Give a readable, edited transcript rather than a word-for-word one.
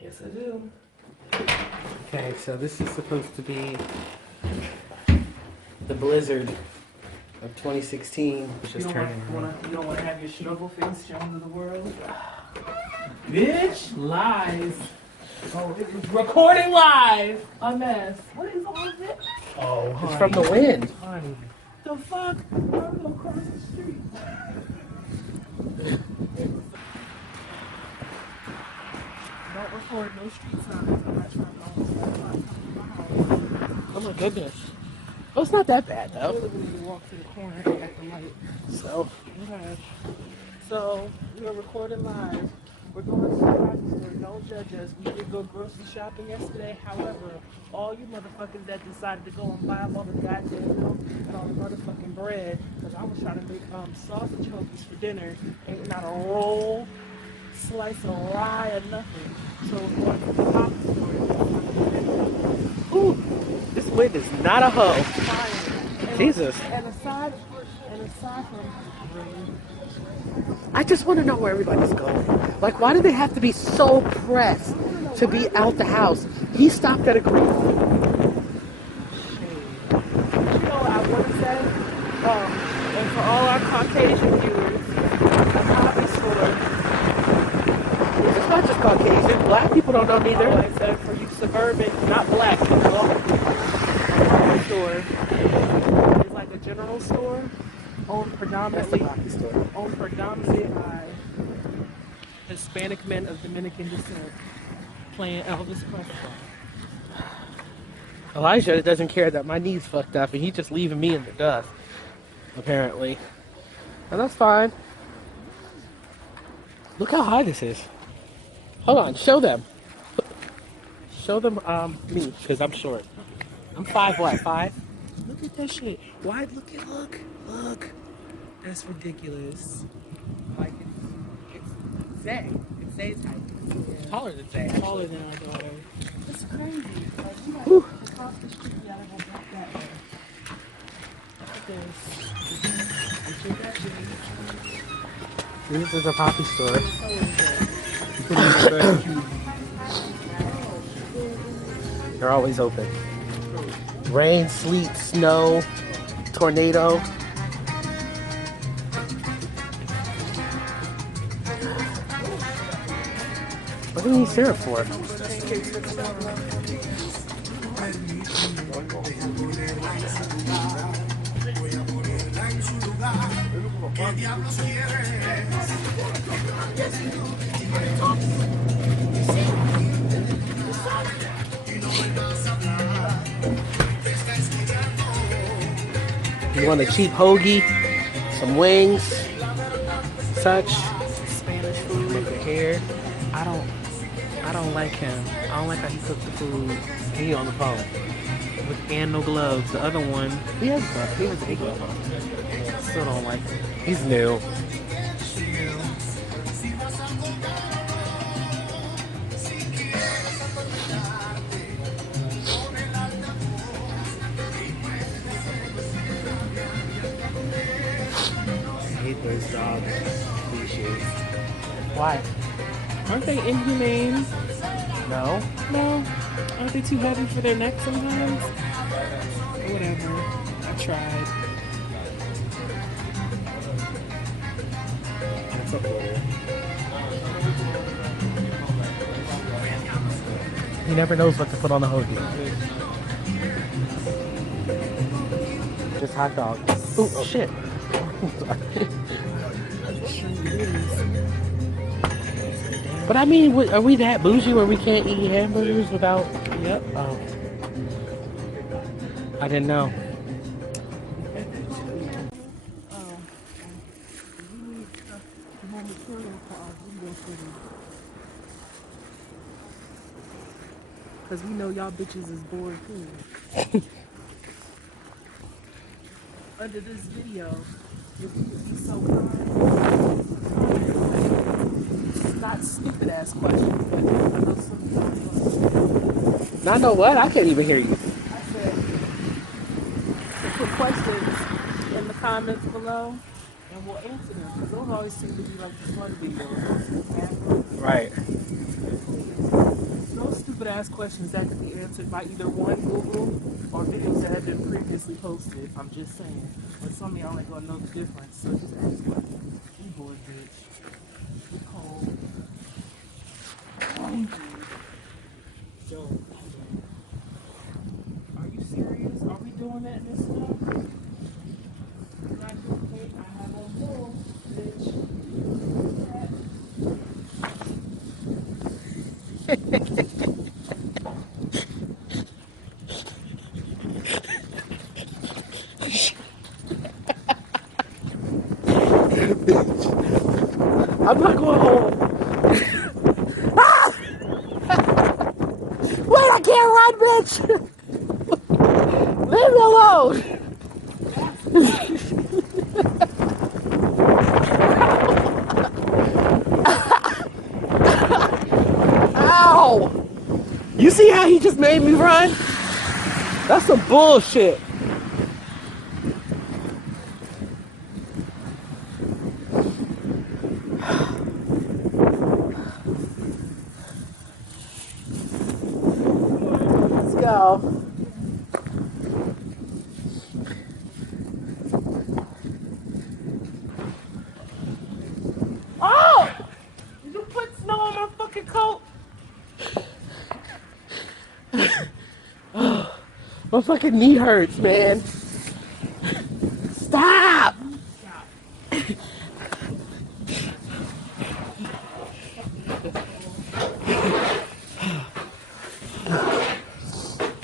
Yes, I do. Okay, so this is supposed to be the blizzard of 2016, which is turning. You don't want to have your snowball face shown to the world? Bitch, lies. Oh, it is recording live. A mess. What is all of it? Oh, honey. It's from the wind. Honey. The fuck? I'm gonna cross the street. Don't record no street signs. I'm not trying to. Oh my goodness. Oh, it's not that bad though. We need to walk to the corner at the light. So, Okay. So, we're recording live. We're going to the grocery store. Don't judge us. We did go grocery shopping yesterday. However, all you motherfuckers that decided to go and buy up all the goddamn milk and all the motherfucking bread, because I was trying to make sausage hoagies for dinner, ain't not a roll, slice of rye or nothing. So we're going to the pop store. ooh, this wind is not a hoe. Jesus. And aside from rain, I just want to know where everybody's going. Like, why do they have to be so pressed to be out the house? He stopped at a green light. you know what I want to say? And for all our Caucasian viewers, a hobby store. It's not just Caucasian. Black people don't know neither. Oh, I said for you suburban, not black, but a hobby store is like a general store owned predominantly by Hispanic men of Dominican descent playing Elvis Presley. Elijah doesn't care that my knee's fucked up and he's just leaving me in the dust, apparently. And that's fine. Look how high this is. Hold on, show them. Show them me, because I'm short. I'm 5'5"? Look at that shit. Why? Look. That's ridiculous. Like it's Zay. It's Zay's height. Yeah. Taller than Zay. Taller than our daughter. It's crazy. Like, you might Whew. across the street, you gotta go back that way. Look at this. This is a poppy store. They're always open. Rain, sleet, snow, tornado. What do you need syrup for? You want a cheap hoagie, some wings, such. Spanish food. Make your hair. I don't like him. I don't like how he cooks the food. He on the phone. And no gloves. The other one, He has gloves. He has a glove on. still don't like him. He's new. I hate those dog species. Why? Aren't they inhumane? No. No. Aren't they too heavy for their neck sometimes? Whatever. I tried. He never knows what to put on the hoagie. Just hot dog. Ooh, shit. But I mean, are we that bougie where we can't eat hamburgers without? Yep. Oh, I didn't know. Because we know y'all bitches is bored too. Under this video, if you would be so kind, not stupid ass questions, but I know some people. Not know what? I can't even hear you. I said to put questions in the comments below, and we'll answer them. Because those always seem to be like the fun videos. Right. ask questions that could be answered by either one, Google, or videos that have been previously posted. I'm just saying. But some of y'all ain't gonna know the difference. So just ask questions. You bored, bitch. You cold. Hungry. So, are you serious? Are we doing that this stuff? When I do cake, I have a bowl, bitch. I'm not going home. Ah! Wait, I can't run, bitch! Leave me alone! Ow! You see how he just made me run? That's some bullshit. Let's go. Oh! You put snow on my fucking coat? My fucking knee hurts, man. Stop!